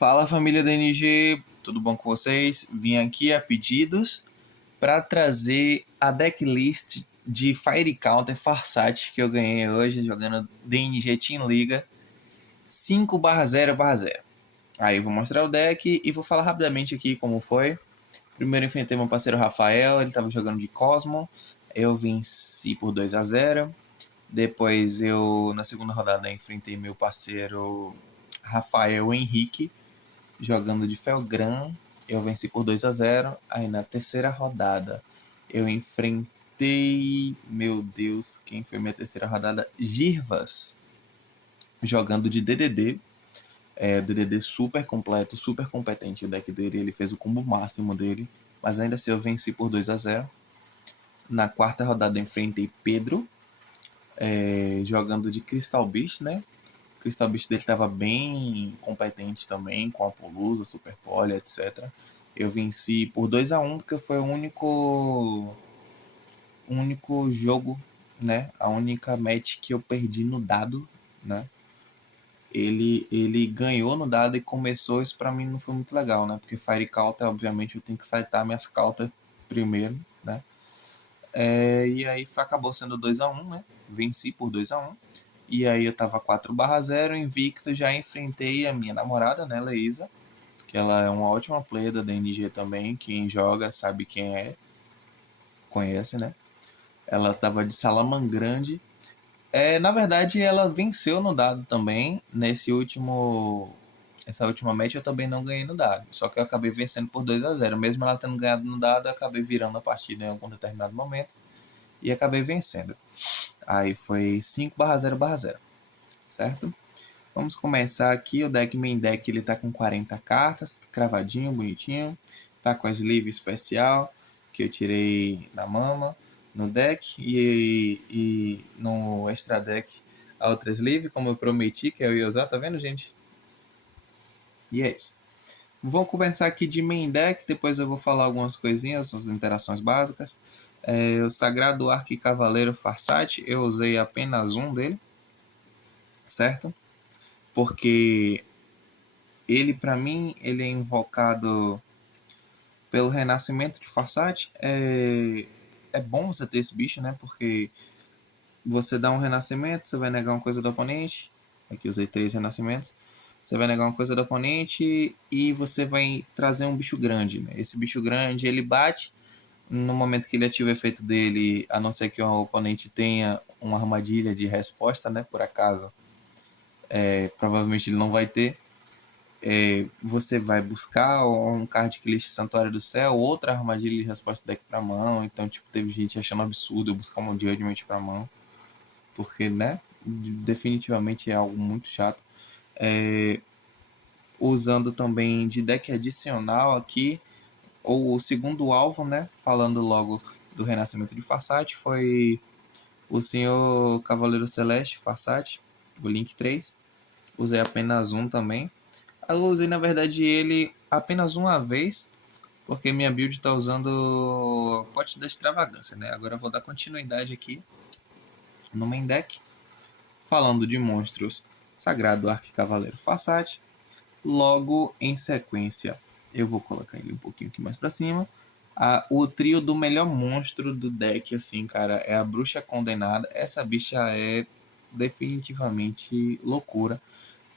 Fala família da NG, tudo bom com vocês? Vim aqui a pedidos para trazer a decklist de Fire Counter Farsat que eu ganhei hoje jogando DNG Team Liga 5/0/0. Aí eu vou mostrar o deck e vou falar rapidamente aqui como foi. Primeiro enfrentei meu parceiro Rafael, ele estava jogando de Cosmo, eu venci por 2/0. Depois eu, na segunda rodada, enfrentei meu parceiro Rafael Henrique, jogando de Felgran, eu venci por 2/0. Aí na terceira rodada eu enfrentei, meu Deus, quem foi minha terceira rodada? Girvas, jogando de DDD. DDD super completo, super competente o deck dele, ele fez o combo máximo dele, mas ainda assim eu venci por 2/0. Na quarta rodada eu enfrentei Pedro, jogando de Crystal Beast, né? O Crystal Beast dele estava bem competente também, com a Polusa, Super Poly, etc. Eu venci por 2/1, porque foi o único jogo, né? A única match que eu perdi no dado, né? Ele ganhou no dado e começou, isso pra mim não foi muito legal, né? Porque Fire Counter, obviamente, eu tenho que saitar minhas counter primeiro, né? E aí acabou sendo 2/1, né? Venci por 2/1. E aí eu tava 4/0 invicto, já enfrentei a minha namorada, né, Leísa, que ela é uma ótima player da DNG também, quem joga sabe quem é, conhece, né? Ela tava de Salamangrande. Na verdade, ela venceu no dado também. Essa última match eu também não ganhei no dado. Só que eu acabei vencendo por 2/0. Mesmo ela tendo ganhado no dado, eu acabei virando a partida em algum determinado momento e acabei vencendo. Aí foi 5/0/0, certo? Vamos começar aqui. O main deck ele tá com 40 cartas, cravadinho, bonitinho. Tá com a sleeve especial que eu tirei da mama no deck e no extra deck a outra sleeve, como eu prometi que eu ia usar, tá vendo, gente? E é isso. Vou começar aqui de main deck, depois eu vou falar algumas coisinhas, as interações básicas. O Sagrado Arco Cavaleiro Farsat, eu usei apenas um dele, certo? Porque ele, para mim, ele é invocado pelo renascimento de Farsat. É bom você ter esse bicho, né? Porque você dá um renascimento, você vai negar uma coisa do oponente. Aqui usei 3 renascimentos. Você vai negar uma coisa do oponente e você vai trazer um bicho grande, né? Esse bicho grande, ele bate. No momento que ele ativa o efeito dele, a não ser que o oponente tenha uma armadilha de resposta, né? Por acaso, provavelmente ele não vai ter. Você vai buscar um card que liste Santuário do Céu, outra armadilha de resposta do deck pra mão. Então, tipo, teve gente achando absurdo eu buscar um Judgment pra mão. Porque, né? Definitivamente é algo muito chato. Usando também de deck adicional aqui, ou o segundo alvo, né? Falando logo do Renascimento de Farsat, foi o Senhor Cavaleiro Celeste Farsat, o Link 3. Usei apenas um também. Eu usei, na verdade, ele apenas uma vez, porque minha build está usando Pote da Extravagância, né? Agora eu vou dar continuidade aqui no main deck, falando de monstros Sagrado Arquicavaleiro Farsat. Logo em sequência, eu vou colocar ele um pouquinho aqui mais para cima. O trio do melhor monstro do deck, assim, cara, é a Bruxa Condenada. Essa bicha é definitivamente loucura.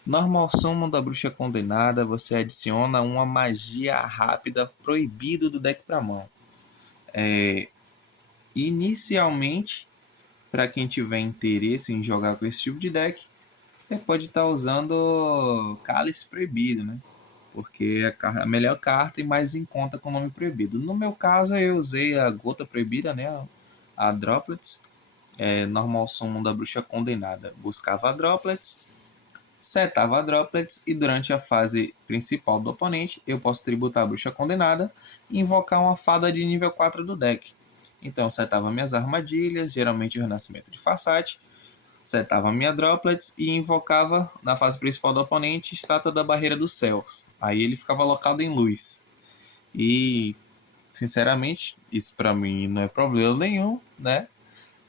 Normal Summon da Bruxa Condenada, você adiciona uma magia rápida proibido do deck para mão. Inicialmente, para quem tiver interesse em jogar com esse tipo de deck, você pode estar usando Cálice Proibido, né? Porque é a melhor carta e mais em conta com o nome proibido. No meu caso, eu usei a Gota Proibida, né? A Droplets. Normal Summon da Bruxa Condenada. Buscava a Droplets, setava a Droplets e durante a fase principal do oponente eu posso tributar a Bruxa Condenada e invocar uma fada de nível 4 do deck. Então setava minhas armadilhas, geralmente o Renascimento de Farsat, setava minha Droplets e invocava na fase principal do oponente Estátua da Barreira dos Céus. Aí ele ficava alocado em luz. E, sinceramente, isso pra mim não é problema nenhum, né?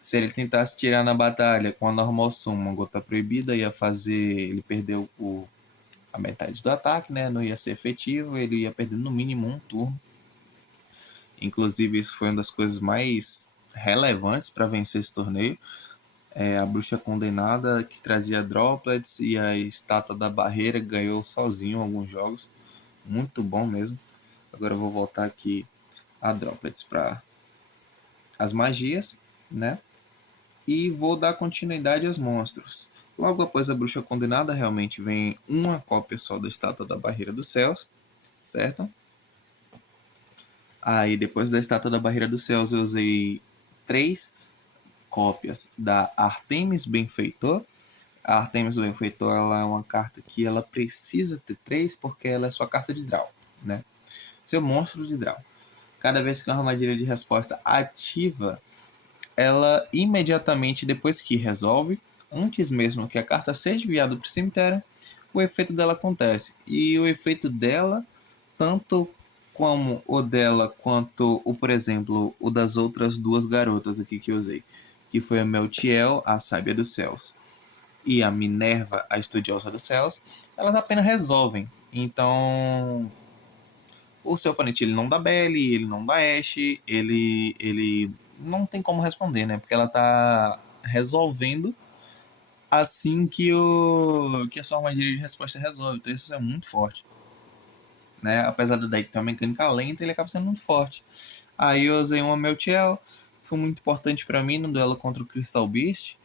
Se ele tentasse tirar na batalha com a Normal Summon, Gota Proibida, ia fazer ele perder a metade do ataque, né? Não ia ser efetivo, ele ia perder no mínimo um turno. Inclusive, isso foi uma das coisas mais relevantes para vencer esse torneio. A bruxa condenada, que trazia droplets, e a estátua da barreira ganhou sozinho alguns jogos. Muito bom mesmo. Agora eu vou voltar aqui a droplets para as magias, né? E vou dar continuidade aos monstros. Logo após a bruxa condenada, realmente vem uma cópia só da estátua da barreira dos céus, certo? Aí depois da estátua da barreira dos céus eu usei 3 cópias da Artemis Benfeitor. A Artemis Benfeitor, ela é uma carta que ela precisa ter 3 porque ela é sua carta de draw, né? Seu monstro de draw. Cada vez que uma armadilha de resposta ativa, ela imediatamente depois que resolve, antes mesmo que a carta seja enviada para o cemitério, o efeito dela acontece. E o efeito dela, tanto como o dela quanto o, por exemplo, o das outras 2 garotas aqui que eu usei, que foi a Meltiel, a Sábia dos Céus, e a Minerva, a Estudiosa dos Céus, elas apenas resolvem. Então, o seu oponente ele não dá Belly, ele não dá Ashe, ele não tem como responder, né? Porque ela tá resolvendo assim que a sua armadilha de resposta resolve. Então isso é muito forte, né? Apesar do deck ter uma mecânica lenta, ele acaba sendo muito forte. Aí eu usei uma Meltiel, foi muito importante para mim no duelo contra o Crystal Beast.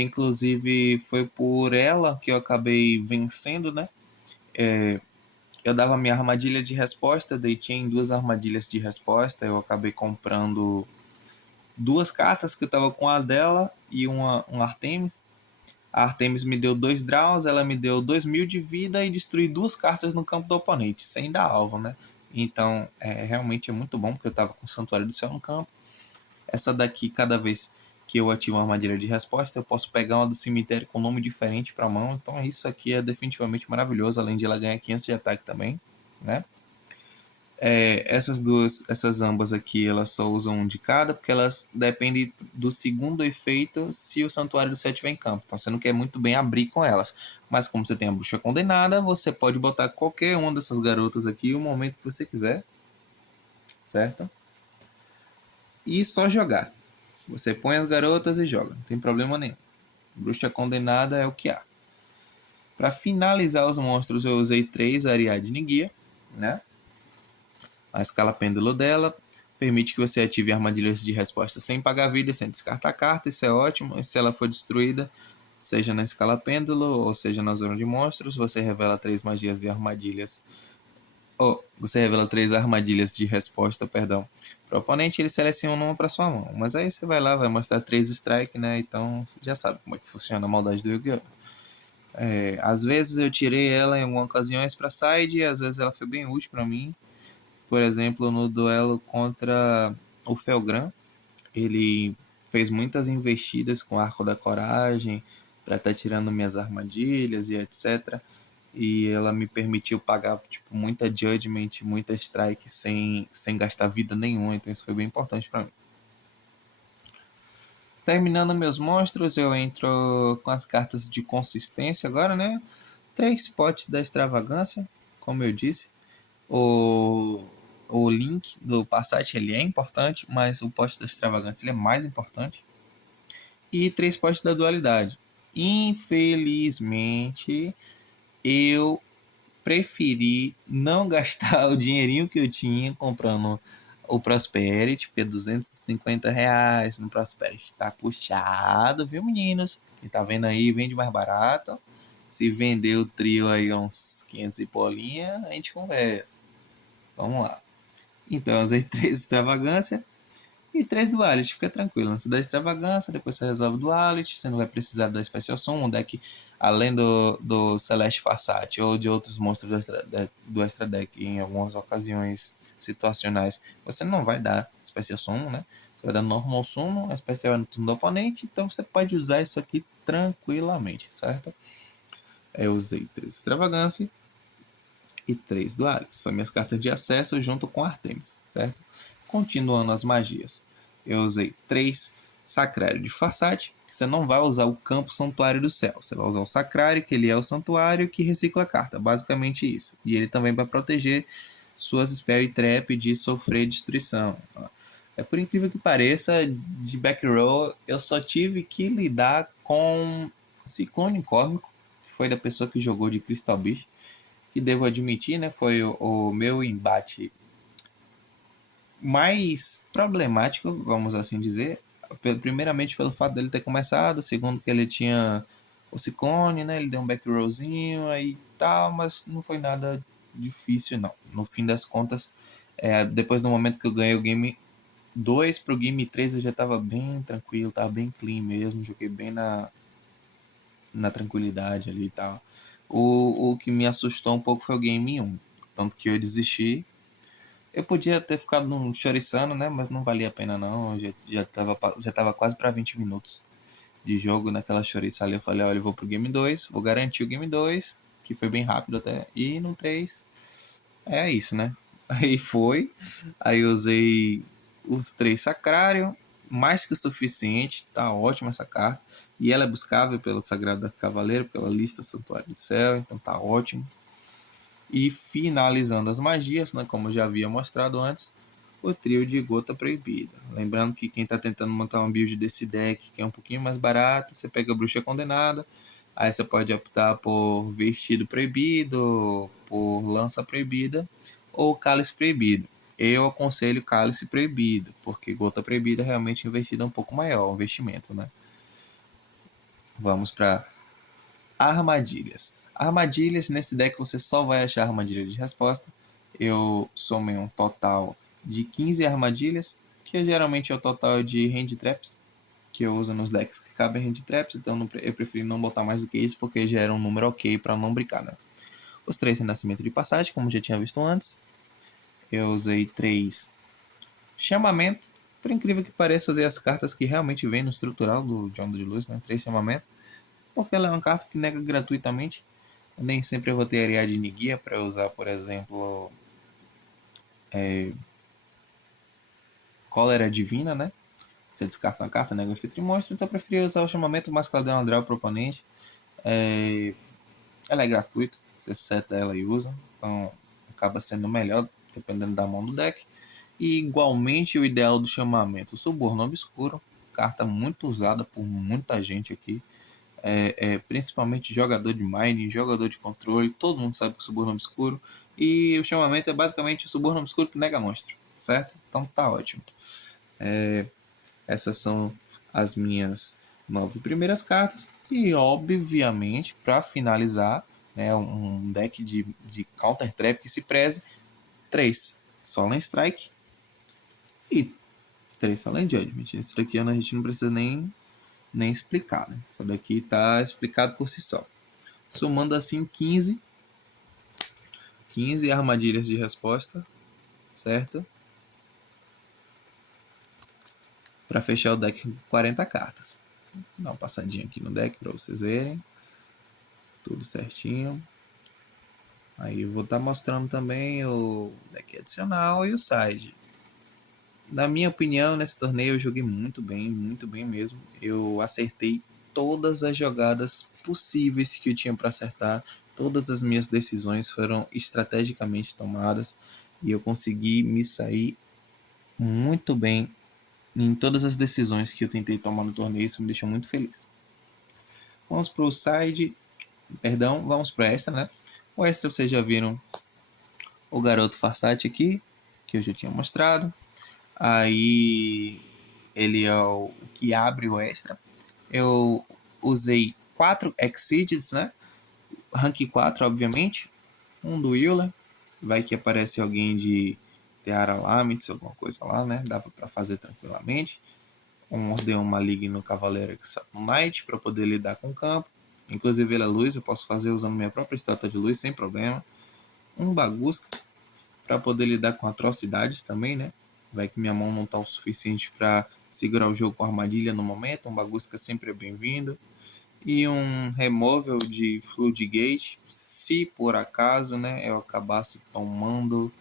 Inclusive foi por ela que eu acabei vencendo, né? Eu dava minha armadilha de resposta, deitei em 2 armadilhas de resposta, eu acabei comprando 2 cartas que eu tava com a dela e um Artemis. A Artemis me deu 2 draws, ela me deu 2.000 de vida e destruí 2 cartas no campo do oponente, sem dar alvo, né? Então, realmente é muito bom, porque eu tava com o Santuário do Céu no campo. Essa daqui, cada vez que eu ativo uma armadilha de resposta, eu posso pegar uma do cemitério com nome diferente para mão. Então, isso aqui é definitivamente maravilhoso, além de ela ganhar 500 de ataque também, né? Essas ambas aqui, elas só usam um de cada, porque elas dependem do segundo efeito se o Santuário do Céu estiver em campo. Então você não quer muito bem abrir com elas. Mas como você tem a bruxa condenada, você pode botar qualquer uma dessas garotas aqui o momento que você quiser, certo? E só jogar. Você põe as garotas e joga, não tem problema nenhum. Bruxa condenada é o que há. Para finalizar os monstros, eu usei 3 Ariadne Guia, né? A escala pêndulo dela permite que você ative armadilhas de resposta sem pagar vida, sem descartar a carta, isso é ótimo. E se ela for destruída, seja na escala pêndulo ou seja na zona de monstros, você revela 3 magias e armadilhas. Você revela 3 armadilhas de resposta, perdão. Para o oponente, ele seleciona uma para sua mão. Mas aí você vai lá, vai mostrar 3 strike, né? Então já sabe como é que funciona a maldade do Yu-Gi-Oh! Às vezes eu tirei ela em algumas ocasiões para side, e às vezes ela foi bem útil para mim. Por exemplo, no duelo contra o Felgran, ele fez muitas investidas com o Arco da Coragem para estar tirando minhas armadilhas e etc. E ela me permitiu pagar muita Judgment, muita Strike sem gastar vida nenhuma, então isso foi bem importante para mim. Terminando meus monstros, eu entro com as cartas de consistência agora, né? 3 potes da extravagância, como eu disse. O link do Passat ele é importante, mas o pote da extravagância ele é mais importante. E 3 potes da dualidade. Infelizmente, eu preferi não gastar o dinheirinho que eu tinha comprando o Prosperity, porque R$ 250 no Prosperity tá puxado, viu, meninos? Quem tá vendo aí, vende mais barato. Se vender o trio aí uns 500 e bolinha, a gente conversa. Vamos lá. Então eu usei 3 extravagância e 3 duality, fica tranquilo. Você dá extravagância, depois você resolve duality, você não vai precisar da Special Summon, um deck além do Celeste Farsat ou de outros monstros do extra deck em algumas ocasiões situacionais. Você não vai dar Special Summon, né? Você vai dar Normal Summon, especial é no turno do oponente, então você pode usar isso aqui tranquilamente, certo? Eu usei 3 extravagância e 3 duality. São minhas cartas de acesso junto com Artemis, certo? Continuando as magias, eu usei 3 Sacrário de Farsat, que você não vai usar o campo Santuário do Céu. Você vai usar o Sacrário, que ele é o santuário que recicla a carta. Basicamente isso. E ele também vai proteger suas Spell Trap de sofrer destruição. É, por incrível que pareça, de back row eu só tive que lidar com Ciclone Cósmico, que foi da pessoa que jogou de Crystal Beast, que devo admitir, né, foi o meu embate mais problemático, vamos assim dizer. Primeiramente pelo fato dele ter começado, segundo que ele tinha o Ciclone, né, ele deu um back rowzinho aí tal, mas não foi nada difícil não. No fim das contas, depois do momento que eu ganhei o game 2 pro game 3 eu já tava bem tranquilo, tava bem clean mesmo, joguei bem na tranquilidade ali e tal. O que me assustou um pouco foi o game 1, tanto que eu desisti. Eu podia ter ficado num choriçando, né, mas não valia a pena não, eu já tava quase para 20 minutos de jogo naquela choriça ali. Eu falei, olha, eu vou pro game 2, vou garantir o game 2, que foi bem rápido até, e no 3 é isso, né? Aí foi, aí eu usei os 3 sacrário, mais que o suficiente, tá ótima essa carta. E ela é buscável pelo Sagrado Cavaleiro, pela lista Santuário do Céu, então tá ótimo. E finalizando as magias, né, como eu já havia mostrado antes, o trio de Gota Proibida. Lembrando que quem está tentando montar um build desse deck, que é um pouquinho mais barato, você pega a Bruxa Condenada, aí você pode optar por Vestido Proibido, por Lança Proibida ou Cálice Proibido. Eu aconselho Cálice Proibido, porque Gota Proibida realmente investida é um pouco maior, o investimento, né? Vamos para armadilhas. Armadilhas, nesse deck você só vai achar armadilha de resposta. Eu somei um total de 15 armadilhas, que geralmente é o total de hand traps que eu uso nos decks que cabem hand traps, então eu preferi não botar mais do que isso, porque já era um número ok para não brincar, né? Os 3 Renascimento de Passagem, como já tinha visto antes. Eu usei 3 Chamamento. Por incrível que pareça, usei as cartas que realmente vêm no estrutural do John de Luz, né? 3 Chamamento, porque ela é uma carta que nega gratuitamente. Nem sempre eu vou ter Ariadne Guia para usar, por exemplo, Cólera Divina, né? Você descarta uma carta, nega o efeito de monstro, então eu preferi usar o chamamento Mascaradão Andral para o oponente. Ela é gratuita, você seta ela e usa, então acaba sendo melhor dependendo da mão do deck. E igualmente o ideal do chamamento, o Suborno Obscuro, carta muito usada por muita gente aqui. Principalmente jogador de mining, jogador de controle, todo mundo sabe que o Suborno Obscuro. E o chamamento é basicamente o Suborno Obscuro que nega monstro, certo? Então tá ótimo. Essas são as minhas 9 primeiras cartas. E obviamente, para finalizar, né, um deck de Counter Trap que se preze, 3 Solemn Strike e 3 Solemn Judgment. Isso daqui a gente não precisa nem explicar, né? Isso daqui está explicado por si só. Somando assim 15 armadilhas de resposta, certo? Para fechar o deck com 40 cartas. Vou dar uma passadinha aqui no deck para vocês verem. Tudo certinho. Aí eu vou estar mostrando também o deck adicional e o side. Na minha opinião, nesse torneio eu joguei muito bem mesmo. Eu acertei todas as jogadas possíveis que eu tinha para acertar. Todas as minhas decisões foram estrategicamente tomadas e eu consegui me sair muito bem em todas as decisões que eu tentei tomar no torneio. Isso me deixou muito feliz. Vamos para o side, vamos para o extra, né? O extra vocês já viram o Garoto Farsate aqui, que eu já tinha mostrado. Aí ele é o que abre o extra. Eu usei 4 Exceeds, né? Rank 4, obviamente. Um do Euler. Vai que aparece alguém de Teara Laments, alguma coisa lá, né? Dava para fazer tranquilamente. Um Ordeon Maligno Cavaleiro Saturn Knight para poder lidar com o campo. Inclusive ele é luz, eu posso fazer usando minha própria estátua de luz sem problema. Um Bagusca para poder lidar com atrocidades também, né? Vai que minha mão não tá o suficiente para segurar o jogo com armadilha no momento. Um Bagusca sempre é bem-vindo. E um removal de Floodgate, se por acaso, né, eu acabasse tomando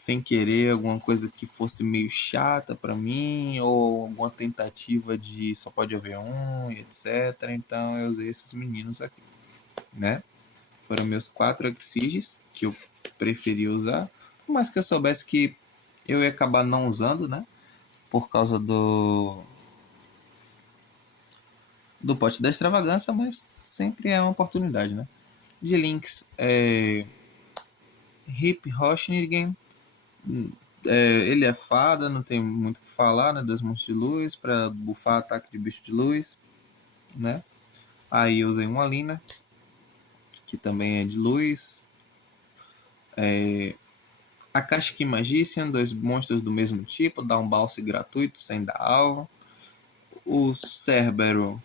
sem querer alguma coisa que fosse meio chata pra mim, ou alguma tentativa de só pode haver um, e etc. Então eu usei esses meninos aqui, né? Foram meus 4 Exiges que eu preferi usar, por mais que eu soubesse que eu ia acabar não usando, né? Por causa do pote da extravagância, mas sempre é uma oportunidade, né? De links, Hip Hoshnigan, ele é fada, não tem muito o que falar, né? 2 montes de luz para bufar ataque de bicho de luz, né? Aí eu usei uma Lina, que também é de luz. A Kashki Magician, 2 monstros do mesmo tipo, dá um bounce gratuito sem dar alvo. O Cerbero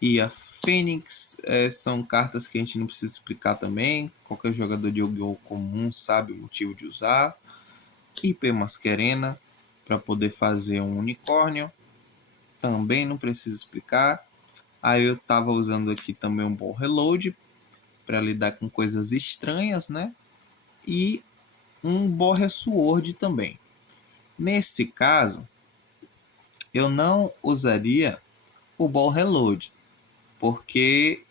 e a Fênix são cartas que a gente não precisa explicar também. Qualquer jogador de Yu-Gi-Oh! Comum sabe o motivo de usar. IP Masquerena para poder fazer um unicórnio. Também não precisa explicar. Aí eu estava usando aqui também um bom reload para lidar com coisas estranhas, né? E um Borre Sword também. Nesse caso, eu não usaria o Ball Reload, porque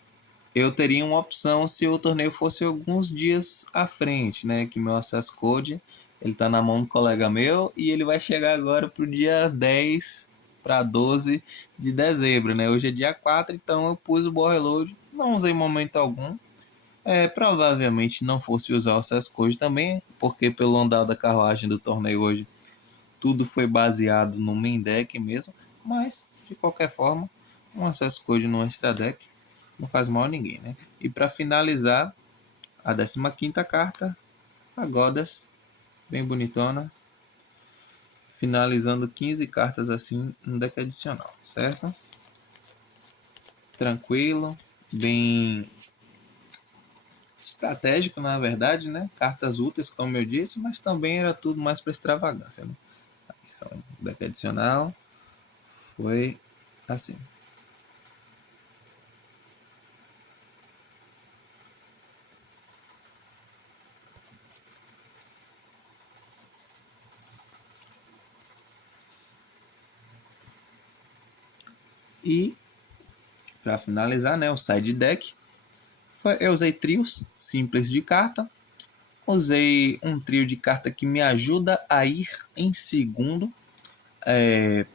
eu teria uma opção se o torneio fosse alguns dias à frente, né? Que meu Access Code ele tá na mão do colega meu e ele vai chegar agora pro dia 10 para 12 de dezembro, né? Hoje é dia 4, então eu pus o Ball Reload, não usei em momento algum. Provavelmente não fosse usar o Access Code também, porque pelo andar da carruagem do torneio hoje tudo foi baseado no main deck mesmo, mas de qualquer forma, um Access Code no extra deck não faz mal a ninguém, né? E para finalizar, a 15ª carta, a Goddess, bem bonitona, finalizando 15 cartas assim no deck adicional, certo? Tranquilo, bem estratégico na verdade, né? Cartas úteis, como eu disse, mas também era tudo mais para extravagância, né? Só o deck adicional foi assim. E para finalizar, né, o side deck, eu usei trios simples de carta. Usei um trio de carta que me ajuda a ir em segundo. É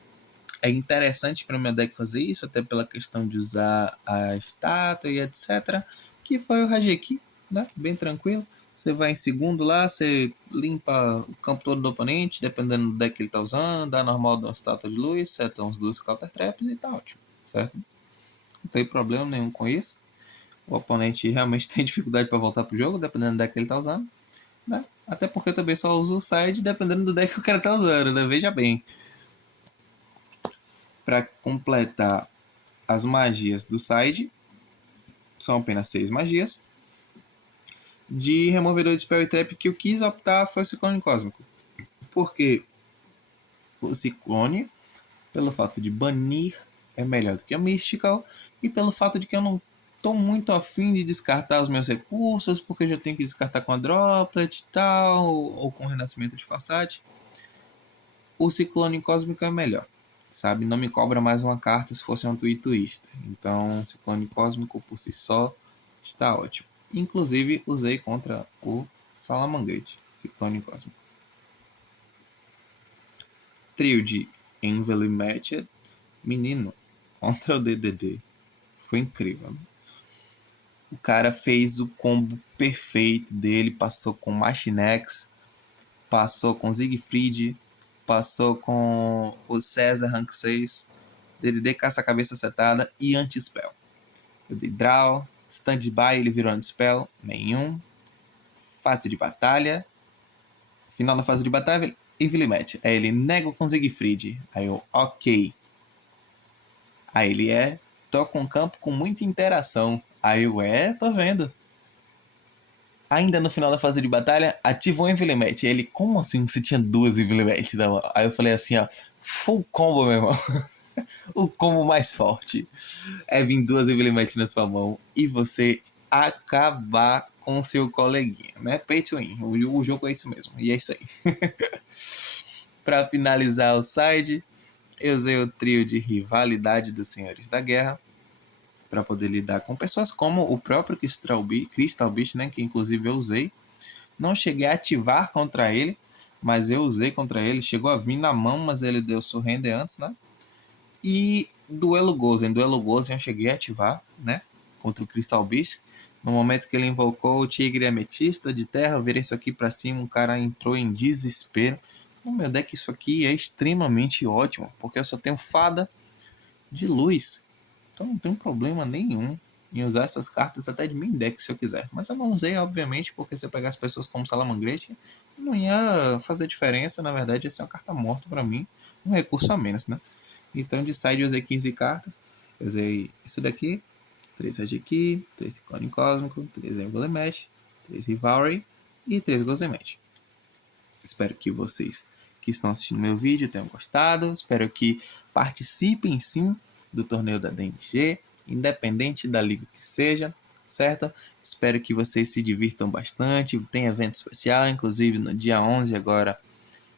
interessante para o meu deck fazer isso, até pela questão de usar a estátua e etc. Que foi o Rajeki, né? Bem tranquilo. Você vai em segundo lá, você limpa o campo todo do oponente, dependendo do deck que ele está usando, dá normal de uma estátua de luz, seta uns 2 counter traps e tá ótimo, certo? Não tem problema nenhum com isso. O oponente realmente tem dificuldade para voltar pro jogo, dependendo do deck que ele está usando, né? Até porque eu também só uso o side dependendo do deck que o cara tá usando, né? Veja bem. Para completar as magias do side, são apenas 6 magias. De removedor de spell e trap que eu quis optar foi o Ciclone Cósmico. Porque o Ciclone, pelo fato de banir, é melhor do que a Mystical. E pelo fato de que eu não tô muito afim de descartar os meus recursos, porque eu já tenho que descartar com a Droplet e tal, ou com o Renascimento de Façade. O Ciclone Cósmico é melhor, sabe? Não me cobra mais uma carta se fosse um Twista. Então, o Ciclone Cósmico por si só está ótimo. Inclusive, usei contra o Salamangreat, Ciclone Cósmico. Trio de Envely Matched, menino, contra o DDD. Foi incrível. O cara fez o combo perfeito dele, passou com Machinex, passou com Siegfried, passou com o César Rank 6, DDD caça-cabeça setada e anti-spell. Eu dei draw, stand-by, ele virou anti-spell, nenhum. Fase de batalha, final da fase de batalha, Evil Match. Aí ele nego com Siegfried. Aí eu, ok. Aí ele toca um campo com muita interação. Aí eu, tô vendo. Ainda no final da fase de batalha, ativou o Evil Match. Ele, como assim você tinha 2 Evil Match? Aí eu falei assim, ó, full combo, meu irmão. O combo mais forte é vir 2 Evil Match na sua mão e você acabar com o seu coleguinha, né? Pay to win, o jogo é isso mesmo, e é isso aí. Para finalizar o side, eu usei o trio de rivalidade dos Senhores da Guerra para poder lidar com pessoas como o próprio Crystal Beast, né, que inclusive eu usei. Não cheguei a ativar contra ele, mas eu usei contra ele. Chegou a vir na mão, mas ele deu surrender antes, né? E Duelo Gozen eu cheguei a ativar, né, contra o Crystal Beast. No momento que ele invocou o Tigre Ametista de terra, eu virei isso aqui para cima, o cara entrou em desespero. No meu deck isso aqui é extremamente ótimo, porque eu só tenho fada de luz. Então não tem problema nenhum em usar essas cartas até de main deck se eu quiser. Mas eu não usei, obviamente, porque se eu pegar as pessoas como Salamangrete, não ia fazer diferença. Na verdade, essa é uma carta morta para mim, um recurso a menos, né? Então de side eu usei 15 cartas. Eu usei isso daqui, 3 Hajiki, 3 Ciclone Cósmico, 3 Emblem Mesh, 3 Rivalry e 3 Gozemesh. Espero que vocês que estão assistindo meu vídeo tenham gostado. Espero que participem sim do torneio da DNG, independente da liga que seja, certo? Espero que vocês se divirtam bastante. Tem evento especial, inclusive no dia 11 agora,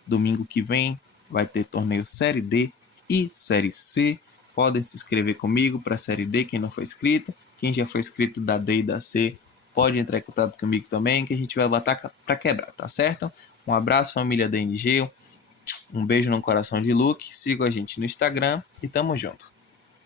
domingo que vem, vai ter torneio Série D e Série C. Podem se inscrever comigo para a Série D, quem não foi inscrito. Quem já foi inscrito da D e da C, pode entrar em contato comigo também, que a gente vai bater para quebrar, tá certo? Um abraço, família DNG. Um beijo no coração de Luke. Siga a gente no Instagram e tamo junto.